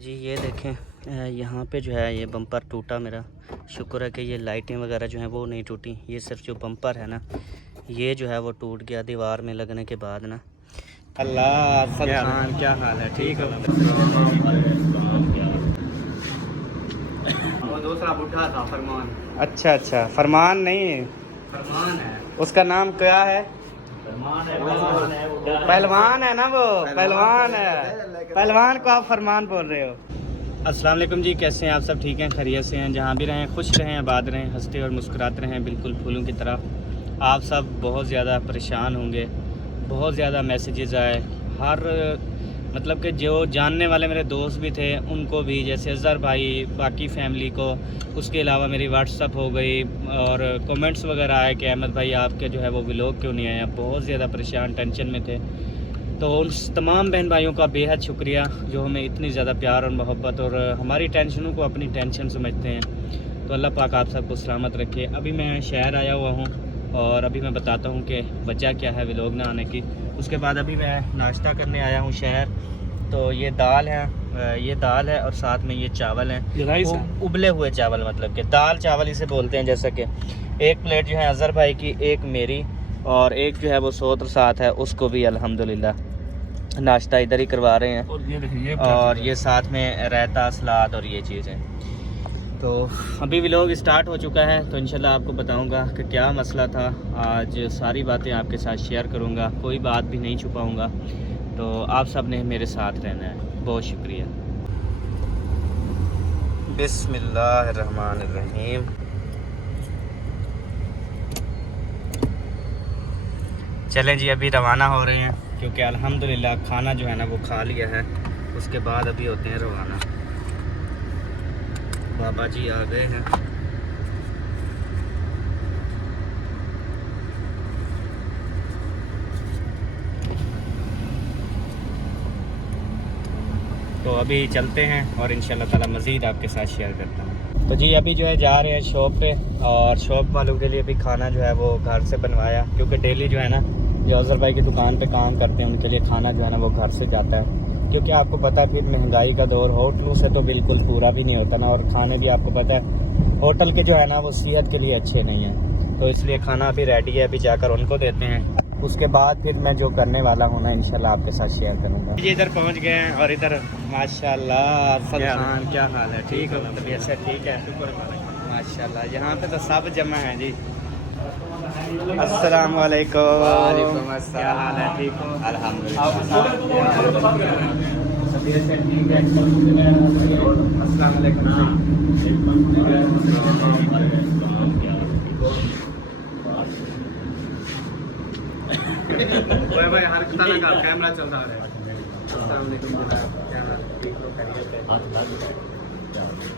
जी ये देखें, यहाँ पे जो है ये बम्पर टूटा मेरा। शुक्र है कि ये लाइटें वगैरह जो हैं वो नहीं टूटी। ये सिर्फ जो बम्पर है ना, ये जो है वो टूट गया दीवार में लगने के बाद ना। अल्लाह अफजल खान, क्या हाल है? ठीक है। वो दूसरा बुढ़ा था फरमान। अच्छा अच्छा, फरमान नहीं, फरमान है। उसका नाम क्या है? पहलवान है ना वो, पहलवान है। पहलवान को आप फरमान बोल रहे हो। अस्सलाम वालेकुम जी, कैसे हैं आप? सब ठीक हैं, खैरियत से हैं? जहाँ भी रहें खुश रहें, आबाद रहें, हंसते और मुस्कुराते रहें, बिल्कुल फूलों की तरह। आप सब बहुत ज़्यादा परेशान होंगे, बहुत ज़्यादा मैसेजेस आए। हर मतलब कि जो जानने वाले मेरे दोस्त भी थे उनको भी, जैसे अज़हर भाई, बाकी फ़ैमिली को, उसके अलावा मेरी व्हाट्सअप हो गई और कमेंट्स वगैरह आए कि अहमद भाई आपके जो है वो व्लॉग क्यों नहीं आया। बहुत ज़्यादा परेशान, टेंशन में थे। तो उन तमाम बहन भाइयों का बेहद शुक्रिया जो हमें इतनी ज़्यादा प्यार और मोहब्बत और हमारी टेंशनों को अपनी टेंशन समझते हैं। तो अल्लाह पाक आप सबको सलामत रखे। अभी मैं शहर आया हुआ हूँ और अभी मैं बताता हूँ कि वजह क्या है व्लॉग ना आने की। उसके बाद अभी मैं नाश्ता करने आया हूँ शहर। तो ये दाल है और साथ में ये चावल हैं, उबले हुए चावल, मतलब कि दाल चावल इसे बोलते हैं। जैसा कि एक प्लेट जो है अज़हर भाई की, एक मेरी, और एक जो है वो सोत्र साथ है, उसको भी अल्हम्दुलिल्लाह नाश्ता इधर ही करवा रहे हैं। और ये साथ में रायता, सलाद और ये चीज़ है। तो अभी व्लॉग स्टार्ट हो चुका है, तो इंशाल्लाह आपको बताऊंगा कि क्या मसला था। आज सारी बातें आपके साथ शेयर करूंगा, कोई बात भी नहीं छुपाऊंगा। तो आप सब ने मेरे साथ रहना है। बहुत शुक्रिया। बिस्मिल्लाहिर्रहमानिर्रहीम। चलें जी, अभी रवाना हो रहे हैं क्योंकि अल्हम्दुलिल्लाह खाना जो है ना वो खा लिया है। उसके बाद अभी होते हैं रवाना। बाबा जी आ गए हैं। तो अभी चलते हैं और इंशाल्लाह ताला मज़ीद आपके साथ शेयर करता हूँ। तो जी अभी जो है जा रहे हैं शॉप पे, और शॉप वालों के लिए भी खाना जो है वो घर से बनवाया, क्योंकि डेली जो है ना जो अज़हर भाई की दुकान पे काम करते हैं उनके लिए खाना जो है ना वो घर से जाता है। क्योंकि आपको पता है फिर महंगाई का दौर, होटलों से तो बिल्कुल पूरा भी नहीं होता ना, और खाने भी आपको पता है होटल के जो है ना वो सेहत के लिए अच्छे नहीं हैं। तो इसलिए खाना अभी रेडी है, अभी जाकर उनको देते हैं। उसके बाद फिर मैं जो करने वाला हूँ ना इंशाल्लाह आपके साथ शेयर करूँगा। ये इधर पहुँच गए हैं और इधर माशाल्लाह अफजल खान, क्या हाल है? ठीक हो? तबीयत से ठीक है? माशाल्लाह, यहाँ पे तो सब जमा है जी। अस्सलाम वालेकुम। क्या हाल है? ठीक हो? अल्हम्दुलिल्लाह। तबीयत से ठीक है? अस्सलाम वालेकुम। भाई हर तरह का कैमरा चल रहा है। अस्सलाम वालेकुम। क्या हाल? ठीक हो? खैरियत है?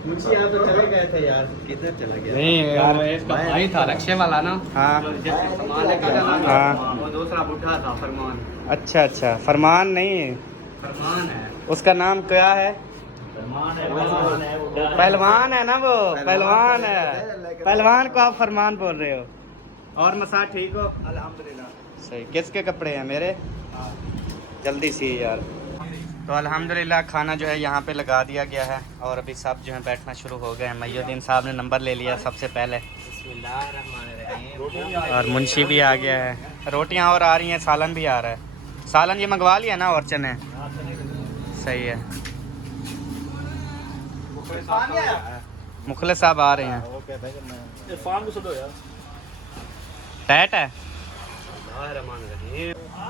मुझे यहाँ तो चले गए थे यार, किधर चला गया? नहीं यार इसका भाई था रक्षे वाला ना। हाँ जैसे सामान लेकर जाना, हाँ। वो दूसरा बुढ़ा था फरमान। अच्छा अच्छा, फरमान नहीं, फरमान है। उसका नाम क्या है? पहलवान है ना वो, पहलवान है। पहलवान को आप फरमान बोल रहे हो। और मसा ठीक हो? अल्हम्दुलिल्लाह। सही। किसके कपड़े हैं? मेरे। जल्दी सी यार। तो अल्हम्दुलिल्लाह खाना जो है यहाँ पे लगा दिया गया है और अभी सब जो है बैठना शुरू हो गए हैं। मईनुद्दीन साहब ने नंबर ले लिया सबसे पहले, और मुंशी भी आ गया है। रोटियाँ और आ रही हैं, सालन भी आ रहा है। सालन ये मंगवा लिया ना, और चने? सही है। मुखले साहब आ रहे हैं। टाइट है।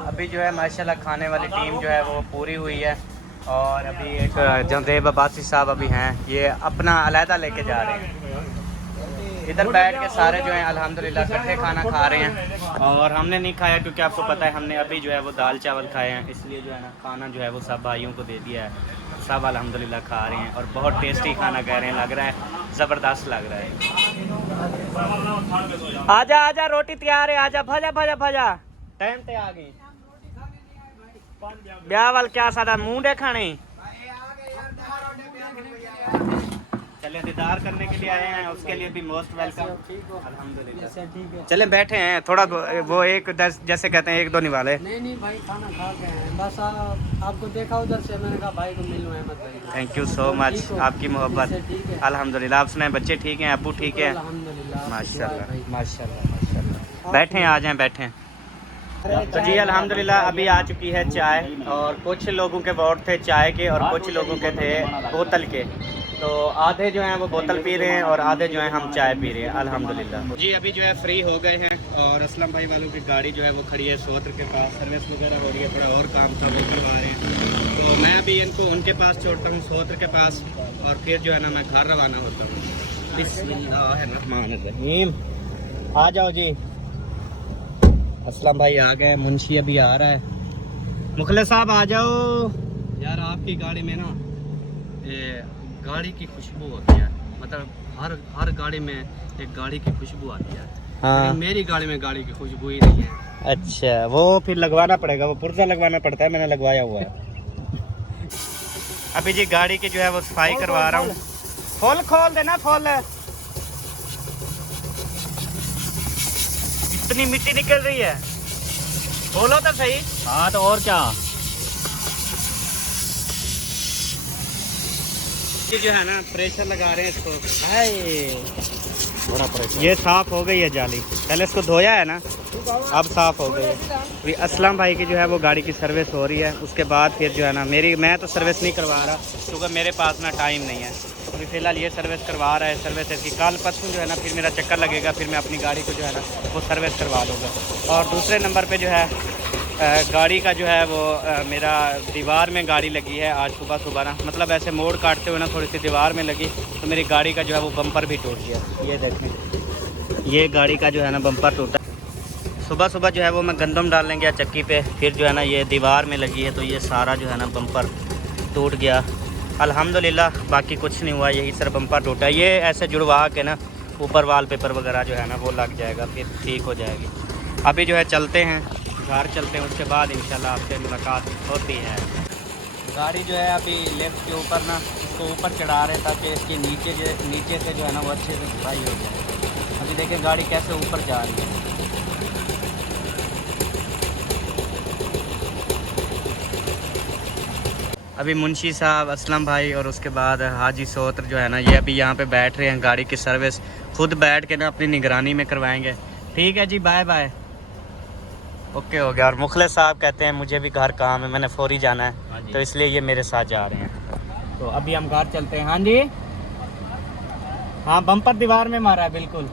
अभी जो है माशाल्लाह खाने वाली टीम जो है वो पूरी हुई है, और अभी एक जंदेब अब्बासी साहब अभी हैं, ये अपना अलहदा लेके जा रहे हैं। इधर बैठ के सारे जो हैं अल्हम्दुलिल्लाह इकट्ठे खाना खा रहे हैं, और हमने नहीं खाया क्योंकि आपको पता है हमने अभी जो है वो दाल चावल खाए हैं, इसलिए जो है ना खाना जो है वो सब भाइयों को दे दिया है। सब अल्हम्दुलिल्लाह खा रहे हैं और बहुत टेस्टी खाना कह रहे हैं, लग रहा है ज़बरदस्त लग रहा है। आजा आजा, रोटी तैयार है, आजा, भजा भजा भजा, टाइम ते आ गई। ब्याह वाल क्या सादा मुंह देखा नहीं। चले चले दीदार करने के लिए आए हैं, उसके लिए भी मोस्ट वेलकम। ठीक हो? अल्हम्दुलिल्लाह। जैसे ठीक है। चले बैठे हैं, थोड़ा वो एक जैसे कहते हैं 1-2 निवाले। नहीं भाई, खाना खा के हैं बस। आपको देखा उधर से, मैंने कहा भाई को मिलूं, अहमद भाई को। थैंक यू सो मच, ठीक हो? आपकी मोहब्बत। जैसे ठीक है। अल्हम्दुलिल्लाह। आप सुनाए, बच्चे ठीक हैं, अबू ठीक है? अल्हम्दुलिल्लाह। माशाल्लाह माशाल्लाह माशाल्लाह। बैठे हैं, आ जाएं बैठे हैं। तो जी अल्हम्दुलिल्लाह अभी आ चुकी है चाय, और कुछ लोगों के वोट थे चाय के और कुछ लोगों के थे बोतल के। तो आधे जो हैं वो बोतल पी रहे हैं और आधे जो हैं हम चाय पी रहे हैं अल्हम्दुलिल्लाह। जी अभी जो है फ्री हो गए हैं, और असलम भाई वालों की गाड़ी जो है वो खड़ी है सोत्र के पास, सर्विस वगैरह हो रही है, थोड़ा और काम था वो करवा रहे हैं। तो मैं अभी इनको उनके पास छोड़ता हूँ सोत्र के पास, और फिर जो है ना मैं घर रवाना होता हूँ। बिस्मिल्लाहिर्रहमानिर्रहीम। आ जाओ जी। असलम भाई आ गए, मुंशी अभी आ रहा है। मुखले साहब आ जाओ। यार आपकी गाड़ी में ना ये गाड़ी की खुशबू होती है, मतलब हर गाड़ी में एक गाड़ी की खुशबू आती है। हाँ। लेकिन मेरी गाड़ी में गाड़ी की खुशबू ही नहीं है। अच्छा, वो फिर लगवाना पड़ेगा, वो पुर्जा लगवाना पड़ता है, मैंने लगवाया हुआ है। अभी जी गाड़ी की जो है वो सफाई करवा रहा हूँ। फुल खोल देना, फुल। इतनी मिट्टी निकल रही है, बोलो तो सही। हाँ तो और क्या। ये जो है ना प्रेशर लगा रहे हैं इसको। बड़ा प्रेशर। ये साफ हो गई है जाली, पहले इसको धोया है ना, अब साफ हो गई है। अभी असलम भाई की जो है वो गाड़ी की सर्विस हो रही है, उसके बाद फिर जो है ना मैं तो सर्विस नहीं करवा रहा क्योंकि मेरे पास ना टाइम नहीं है। तो अभी फ़िलहाल ये सर्विस करवा रहा है। सर्विस इसकी कल परसों जो है ना फिर मेरा चक्कर लगेगा, फिर मैं अपनी गाड़ी को जो है ना वो सर्विस करवा लूँगा। और दूसरे नंबर पर जो है गाड़ी का जो है वो मेरा दीवार में गाड़ी लगी है आज सुबह ना, मतलब ऐसे मोड़ काटते हुए ना थोड़ी सी दीवार में लगी, तो मेरी गाड़ी का जो है वो बम्पर भी टूट गया। ये देखें, ये गाड़ी का जो है ना बम्पर टूटा। सुबह जो है वो मैं गंदम डालने गया चक्की पे, फिर जो है ना ये दीवार में लगी है, तो ये सारा जो है ना बम्पर टूट गया। अल्हम्दुलिल्लाह बाकी कुछ नहीं हुआ, यही सर बम्पर टूटा। ये ऐसे जुड़वा के ना ऊपर वाल पेपर वगैरह जो है ना वो लग जाएगा, फिर ठीक हो जाएगी। अभी जो है चलते हैं घर, चलते हैं, उसके बाद इंशाल्लाह आपसे मुलाकात होती है। गाड़ी जो है अभी लेफ्ट के ऊपर ना इसको ऊपर चढ़ा रहे ताकि इसके नीचे से जो है ना वो अच्छे से सफाई हो जाए। अभी देखें गाड़ी कैसे ऊपर जा रही है। अभी मुंशी साहब, असलम भाई और उसके बाद हाजी सोत्र जो है ना ये अभी यहाँ पे बैठ रहे हैं। गाड़ी की सर्विस खुद बैठ के ना अपनी निगरानी में करवाएंगे। ठीक है जी, बाय बाय। ओके हो गया। और मुखले साहब कहते हैं मुझे भी घर काम है, मैंने फौरी जाना है, तो इसलिए ये मेरे साथ जा रहे हैं। तो अभी हम घर चलते हैं। हाँ जी, हाँ बम्पर दीवार में मारा है बिल्कुल।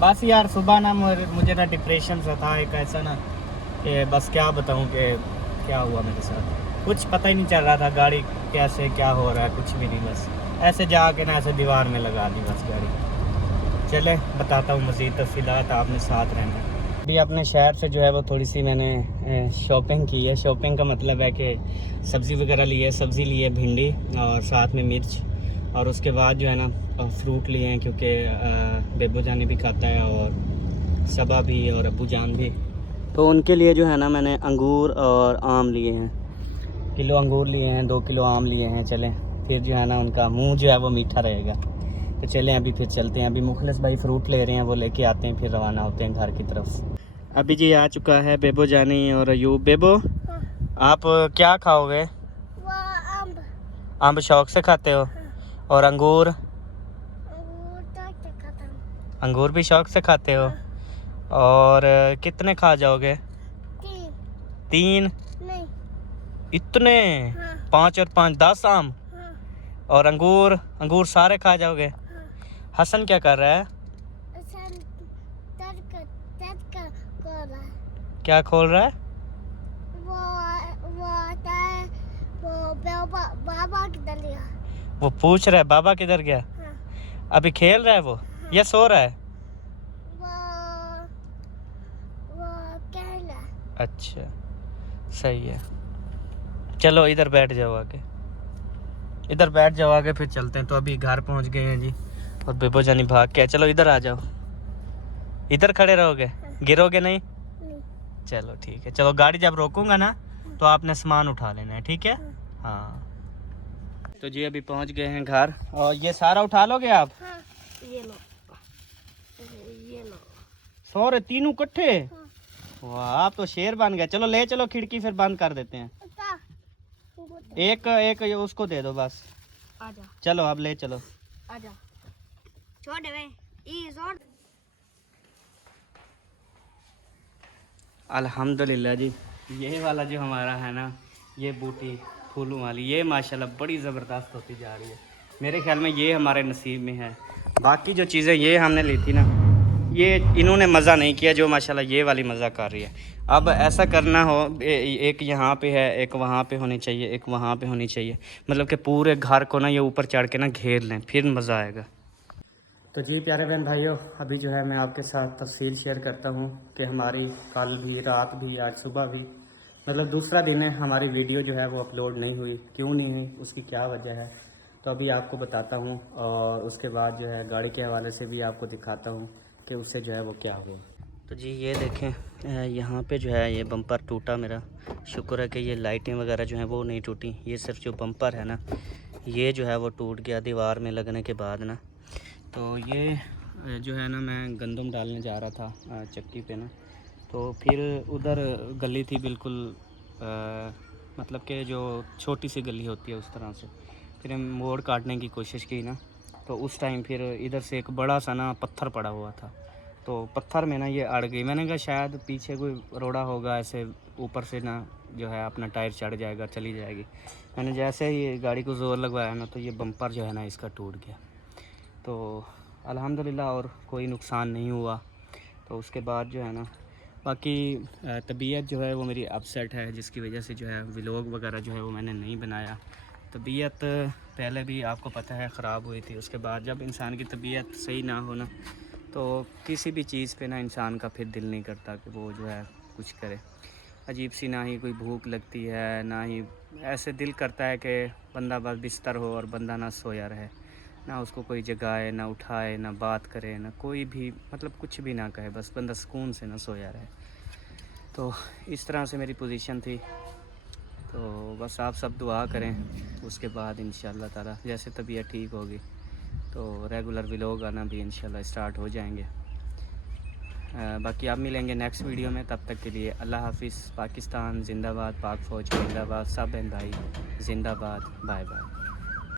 बस यार सुबह ना मुझे ना डिप्रेशन सा था एक ऐसा ना कि बस क्या बताऊँ कि क्या हुआ मेरे साथ, कुछ पता ही नहीं चल रहा था गाड़ी कैसे क्या हो रहा है, कुछ भी नहीं। बस ऐसे जाके ना ऐसे दीवार में लगा दी बस गाड़ी। चले बताता हूँ मज़ीद तफसीलात, आपने साथ रहना। अभी अपने शहर से जो है वो थोड़ी सी मैंने शॉपिंग की है। शॉपिंग का मतलब है कि सब्ज़ी वगैरह ली है, सब्ज़ी ली है भिंडी और साथ में मिर्च, और उसके बाद जो है ना फ्रूट लिए हैं क्योंकि बेबू जानी भी खाता है और सबा भी और अबू जान भी, तो उनके लिए जो है ना मैंने अंगूर और आम लिए हैं। किलो अंगूर लिए हैं, 2 किलो आम लिए हैं। चलें फिर जो है ना उनका मुंह जो है वो मीठा रहेगा। तो चलें अभी फिर चलते हैं। अभी मुखलिस भाई फ्रूट ले रहे हैं, वो लेके आते हैं, फिर रवाना होते हैं घर की तरफ। अभी जी आ चुका है बेबो जानी और अयूब। बेबो आप क्या खाओगे? अम्ब शौक से खाते हो? और अंगूर? अंगूर भी शौक से खाते हो? और कितने खा जाओगे? 3? नहीं। इतने? 5 और 5 10 आम? और अंगूर सारे खा जाओगे? हसन क्या कर रहा है? क्या खोल रहा है? वो आता है, वो बाबा किधर गया? वो पूछ रहा है बाबा किधर गया? हाँ। अभी खेल रहा है वो या सो रहा है? वो कह रहा है। अच्छा सही है। चलो इधर बैठ जाओ आगे, इधर बैठ जाओ आगे, फिर चलते हैं। तो अभी घर पहुंच गए हैं जी, और बेबो जानी भाग के। चलो इधर आ जाओ, इधर खड़े रहोगे, गिरोगे नहीं? चलो ठीक है। चलो गाड़ी जब रोकूंगा ना तो आपने सामान उठा लेना है, ठीक है? हाँ। तो जी अभी पहुंच गए हैं घर और ये सारा उठा लोगे आप? हाँ ये लो, ये लो। सौरे तीनों इकट्ठे? हाँ। वाह आप तो शेर बन गए। चलो ले चलो खिड़की फिर बंद कर देते हैं। एक एक ये उसको दे दो बस। आजा चलो अब ले चलो। आजा छोड़ दे ये छोड़। अल्हम्दुलिल्लाह जी, ये वाला जो हमारा है ना, ये बूटी फूलों वाली, ये माशाल्लाह बड़ी ज़बरदस्त होती जा रही है। मेरे ख्याल में ये हमारे नसीब में है। बाकी जो चीज़ें ये हमने ली थी ना, ये इन्होंने मज़ा नहीं किया जो माशाल्लाह ये वाली मज़ा कर रही है। अब ऐसा करना हो, एक यहाँ पे है, एक वहाँ पे होनी चाहिए, एक वहाँ पे होनी चाहिए, मतलब कि पूरे घर को ना ये ऊपर चढ़ के ना घेर लें, फिर मज़ा आएगा। तो जी प्यारे बहन भाइयों, अभी जो है मैं आपके साथ तफसील शेयर करता हूँ कि हमारी कल भी, रात भी, आज सुबह भी, मतलब दूसरा दिन है हमारी वीडियो जो है वो अपलोड नहीं हुई। क्यों नहीं हुई, उसकी क्या वजह है, तो अभी आपको बताता हूँ। और उसके बाद जो है गाड़ी के हवाले से भी आपको दिखाता हूँ कि उससे जो है वो क्या हुआ। तो जी ये देखें, यहाँ पे जो है ये बम्पर टूटा मेरा। शुक्र है कि ये लाइटें वगैरह जो हैं वो नहीं टूटी। ये सिर्फ जो बम्पर है ना, ये जो है वो टूट गया दीवार में लगने के बाद ना। तो ये जो है ना, मैं गंदम डालने जा रहा था चक्की पे ना, तो फिर उधर गली थी बिल्कुल, मतलब कि जो छोटी सी गली होती है उस तरह से। फिर हम मोड़ काटने की कोशिश की ना, तो उस टाइम फिर इधर से एक बड़ा सा ना पत्थर पड़ा हुआ था, तो पत्थर में ना ये अड़ गई। मैंने कहा शायद पीछे कोई रोड़ा होगा, ऐसे ऊपर से ना जो है अपना टायर चढ़ जाएगा, चली जाएगी। मैंने जैसे ही गाड़ी को ज़ोर लगवाया ना, तो ये बम्पर जो है ना इसका टूट गया। तो अल्हम्दुलिल्लाह और कोई नुकसान नहीं हुआ। तो उसके बाद जो है ना, बाकी तबीयत जो है वो मेरी अपसेट है, जिसकी वजह से जो है व्लॉग वगैरह जो है वो मैंने नहीं बनाया। तबीयत पहले भी आपको पता है ख़राब हुई थी। उसके बाद जब इंसान की तबीयत सही ना हो ना, तो किसी भी चीज़ पे ना इंसान का फिर दिल नहीं करता कि वो जो है कुछ करे। अजीब सी, ना ही कोई भूख लगती है, ना ही ऐसे दिल करता है कि बंदा बस बिस्तर हो और बंदा ना सोया रहे, ना उसको कोई जगाए, ना उठाए, ना बात करे, ना कोई भी, मतलब कुछ भी ना कहे, बस बंदा सुकून से ना सोया रहे। तो इस तरह से मेरी पोजीशन थी। तो बस आप सब दुआ करें, उसके बाद इंशाअल्लाह ताला जैसे तबीयत ठीक होगी तो रेगुलर व्लॉग आना भी इंशाअल्लाह स्टार्ट हो जाएंगे। बाकी आप मिलेंगे नेक्स्ट वीडियो में, तब तक के लिए अल्लाह हाफिज़। पाकिस्तान जिंदाबाद, पाक फ़ौज जिंदाबाद, सब बहन भाई जिंदाबाद। Bye bye.